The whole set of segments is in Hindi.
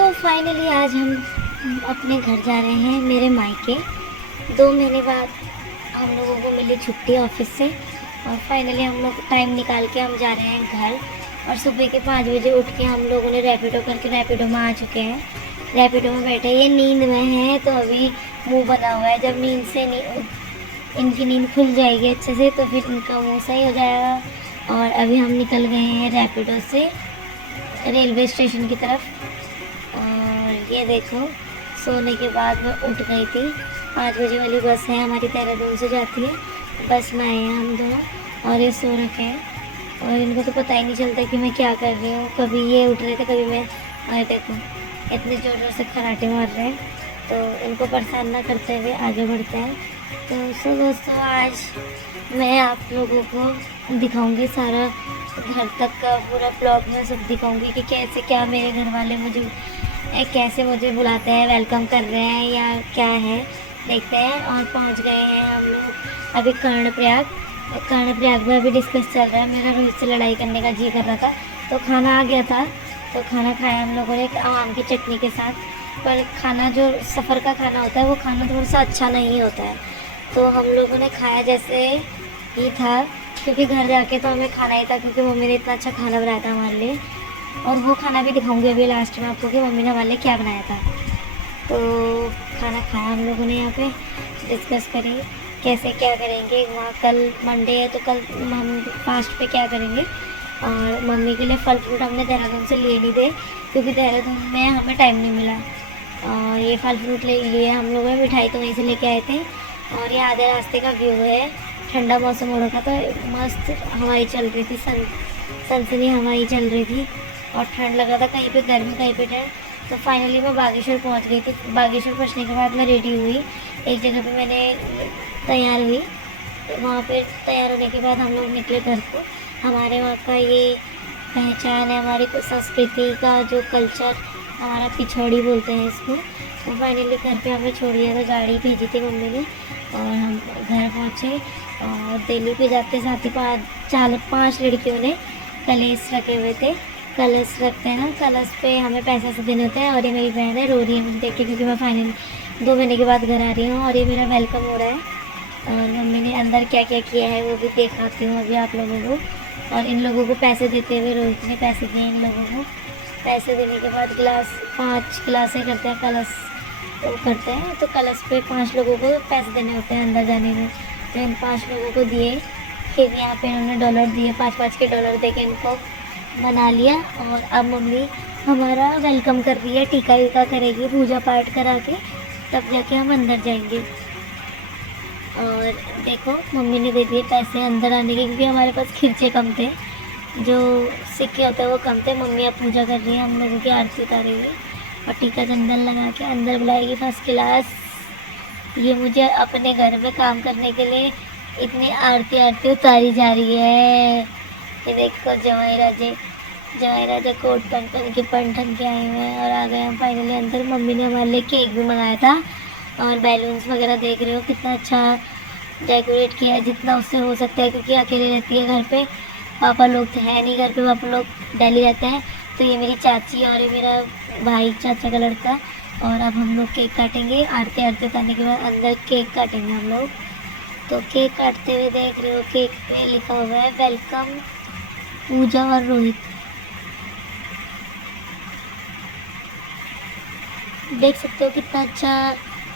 सो फाइनली आज हम अपने घर जा रहे हैं, मेरे मायके। 2 महीने बाद हम लोगों को मिली छुट्टी ऑफिस से और फाइनली हम लोग टाइम निकाल के हम जा रहे हैं घर। और सुबह के 5 बजे उठ के हम लोगों ने रैपिडो करके रैपिडो में आ चुके हैं। रैपिडो में बैठे, ये नींद में है तो अभी मुंह बना हुआ है। जब नींद से इनकी नींद खुल जाएगी अच्छे से तो फिर इनका मुंह सही हो जाएगा। और अभी हम निकल गए हैं रैपिडो से रेलवे स्टेशन की तरफ। और ये देखो, सोने के बाद मैं उठ गई थी। 5 बजे वाली बस है हमारी, देहरादून से जाती है। बस में आए हैं हम दोनों और ये सो रखे हैं और इनको तो पता ही नहीं चलता कि मैं क्या कर रही हूँ। कभी ये उठ रहे थे, कभी मैं। और देखो इतने ज़ोर ज़ोर से खराटे मार रहे हैं, तो इनको परेशान ना करते हुए आगे बढ़ते हैं। तो दोस्तों, आज मैं आप लोगों को दिखाऊंगी सारा घर तक का पूरा ब्लॉग में सब दिखाऊंगी कि कैसे क्या मेरे घर वाले कैसे मुझे बुलाते हैं, वेलकम कर रहे हैं या क्या है, देखते हैं। और पहुंच गए हैं हम लोग अभी कर्णप्रयाग। कर्णप्रयाग में अभी डिस्कस चल रहा है। मेरा रोहित से लड़ाई करने का जी कर रहा था तो खाना आ गया था, तो खाना खाया हम लोगों ने आम की चटनी के साथ। पर खाना जो सफ़र का खाना होता है वो खाना थोड़ा सा अच्छा नहीं होता है, तो हम लोगों ने खाया जैसे ही था, क्योंकि घर जाके तो हमें खाना ही था, क्योंकि मम्मी ने इतना अच्छा खाना बनाया था हमारे लिए। और वो खाना भी दिखाऊंगी अभी लास्ट में आपको कि मम्मी ने हमारे लिए क्या बनाया था। तो खाना खाया हम लोगों ने, यहाँ पे डिस्कस करी कैसे क्या करेंगे। वहाँ कल मंडे है तो कल हम फास्ट पे क्या करेंगे। और मम्मी के लिए फल फ्रूट हमने देहरादून से लिए नहीं थे, क्योंकि देहरादून में हमें टाइम नहीं मिला। और ये फल फ्रूट ले लिए हम लोगों ने, मिठाई तो वहीं से लेके आए थे। और ये आधे रास्ते का व्यू है, ठंडा मौसम हो रखा था, मस्त हवाई चल रही थी, सनसनी हवाई चल रही थी और ठंड लग रहा था, कहीं पे गर्मी कहीं पे ठंड। तो फाइनली मैं बागेश्वर पहुंच गई थी। बागेश्वर पहुंचने के बाद मैं रेडी हुई, एक जगह पे मैंने तैयार हुई। वहाँ पे तैयार होने के बाद हम लोग निकले घर को। हमारे वहाँ का ये पहचान है, हमारी संस्कृति का जो कल्चर, हमारा पिछौड़ी बोलते हैं इसको। तो फाइनली घर पे हमें छोड़ दिया था, गाड़ी भेजी थी मम्मी ने और हम घर पहुँचे। और दिल्ली पे जाते साथ ही 5 लड़कियों ने कलेश रखे हुए थे। कलश रखते हैं ना, कलश पे हमें पैसे से देने होते हैं। और ये मेरी बहन है, रो रही है मुझे देख के, क्योंकि मैं फाइनली 2 महीने के बाद घर आ रही हूँ और ये मेरा वेलकम हो रहा है। और मम्मी ने अंदर क्या क्या किया है वो भी दिखाती हूँ अभी आप लोगों को। और इन लोगों को पैसे देते हुए, रोहित ने पैसे दिए इन लोगों को। पैसे देने के बाद 5 गिलासें करते हैं, कलश वो करते हैं, तो कलश पे 5 लोगों को पैसे देने होते हैं अंदर जाने में। तो इन 5 लोगों को दिए, फिर यहाँ पे इन्होंने डॉलर दिए, 5-5 के डॉलर दे के इनको बना लिया। और अब मम्मी हमारा वेलकम कर रही है, टीका वीका करेगी, पूजा पाठ करा के तब जाके हम अंदर जाएंगे। और देखो मम्मी ने दे दिए पैसे अंदर आने के, क्योंकि हमारे पास खिरचे कम थे, जो सिक्के होते हैं वो कम थे। मम्मी अब पूजा कर रही है, हम लोगों की आरती उतारेगी और टीका चंदन लगा के अंदर बुलाएगी फर्स्ट क्लास। ये मुझे अपने घर में काम करने के लिए इतनी आरती उतारी जा रही है। ये देखो जवाई राजे कोट पैंट पहन के ठन के आए हुए हैं और आ गए हम फाइनली अंदर। मम्मी ने हमारे लिए केक भी मंगाया था और बैलून्स वगैरह देख रहे हो कितना अच्छा डेकोरेट किया है, जितना उससे हो सकता है, क्योंकि अकेले रहती है घर पे, पापा लोग तो है नहीं घर पे, पापा लोग दिल्ली रहते हैं। तो ये मेरी चाची और ये मेरा भाई, चाचा का लड़का। और अब हम लोग केक काटेंगे, आरती उतारने के बाद अंदर केक काटेंगे हम लोग। तो केक काटते हुए देख रहे हो, केक पे लिखा हुआ है वेलकम पूजा और रोहित। देख सकते हो कितना अच्छा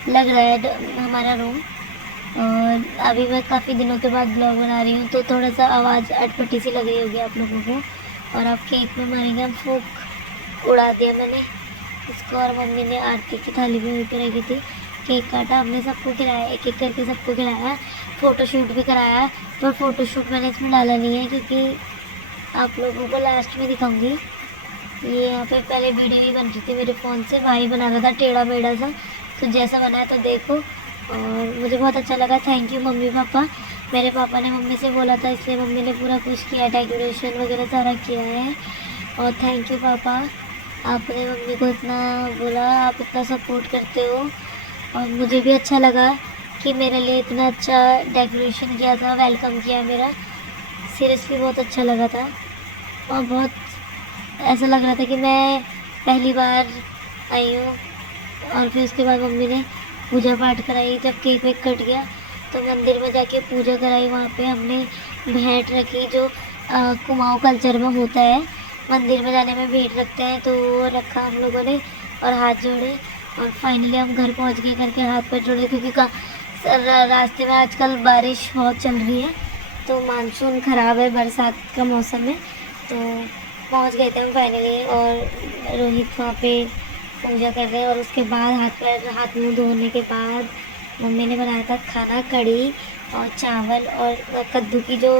लग रहा है हमारा रूम। और अभी मैं काफ़ी दिनों के बाद ब्लॉग बना रही हूँ, तो थोड़ा सा आवाज़ अटपटी सी लग रही होगी आप लोगों को। और अब केक में मारेंगे हम फूक, उड़ा दिया मैंने इसको। और मम्मी ने आरती की थाली भी वहीं पर रखी थी, केक काटा, हमने सबको खिलाया, एक एक करके सबको खिलाया। फ़ोटोशूट भी कराया, पर फ़ोटोशूट मैंने इसमें डाला नहीं है, क्योंकि आप लोगों को लास्ट में दिखाऊंगी। ये यहाँ पे पहले वीडियो ही बन रही थी मेरे फ़ोन से, भाई बना रहा था टेढ़ा मेढ़ा सा, तो जैसा बनाया तो देखो। और मुझे बहुत अच्छा लगा, थैंक यू मम्मी पापा। मेरे पापा ने मम्मी से बोला था, इसलिए मम्मी ने पूरा कुछ किया, डेकोरेशन वगैरह सारा किया है। और थैंक यू पापा, आपने मम्मी को इतना बोला, आप इतना सपोर्ट करते हो। और मुझे भी अच्छा लगा कि मेरे लिए इतना अच्छा डेकोरेशन किया था, वेलकम किया मेरा, सीरियसली बहुत अच्छा लगा था। और बहुत ऐसा लग रहा था कि मैं पहली बार आई हूँ। और फिर उसके बाद मम्मी ने पूजा पाठ कराई। जब केक वेक कट गया तो मंदिर में जाके पूजा कराई। वहाँ पे हमने भेंट रखी, जो कुमाऊँ कल्चर में होता है, मंदिर में जाने में भेंट रखते हैं, तो वो रखा हम लोगों ने और हाथ जोड़े। और फाइनली हम घर पहुँच गए, करके हाथ पैर जोड़े, क्योंकि रास्ते में आजकल बारिश बहुत चल रही है, तो मानसून ख़राब है, बरसात का मौसम है। तो पहुँच गए थे हम फाइनली। और रोहित वहाँ पे पूजा कर रहे हैं। और उसके बाद हाथ मुँह धोने के बाद मम्मी ने बनाया था खाना, कढ़ी और चावल और कद्दू की जो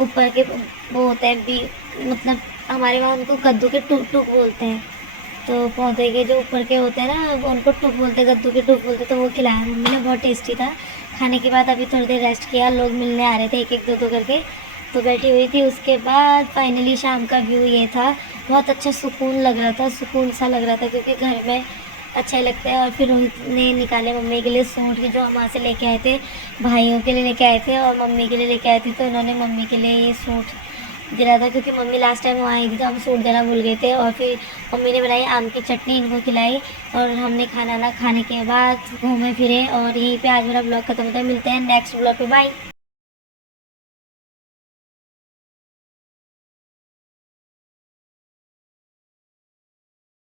ऊपर के वो होते हैं भी, मतलब हमारे वहाँ उनको कद्दू के टूक टूक बोलते हैं। तो पौधे के जो ऊपर के होते हैं ना, उनको टूक बोलते हैं, कद्दू के टूक बोलते हैं। तो वो खिलाया मम्मी ने, बहुत टेस्टी था। खाने के बाद अभी थोड़ी देर रेस्ट किया, लोग मिलने आ रहे थे एक एक दो दो करके, तो बैठी हुई थी। उसके बाद फाइनली शाम का व्यू ये था। बहुत अच्छा सुकून लग रहा था, सुकून सा लग रहा था, क्योंकि घर में अच्छे लगते हैं। और फिर रोहित ने निकाले मम्मी के लिए सूट, जो हम वहाँ से लेके आए थे, भाइयों के लिए लेके आए थे और मम्मी के लिए लेके आए थे। तो इन्होंने मम्मी के लिए ये सूट दिला था, क्योंकि मम्मी लास्ट टाइम वहाँ आई थी तो हम सूट देना भूल गए थे। और फिर मम्मी ने बनाई आम की चटनी, इनको खिलाई। और हमने खाना ना खाने के बाद घूमे फिरे। और यहीं पे आज मेरा ब्लॉग खत्म होता है। मिलते हैं नेक्स्ट ब्लॉग पे, बाय।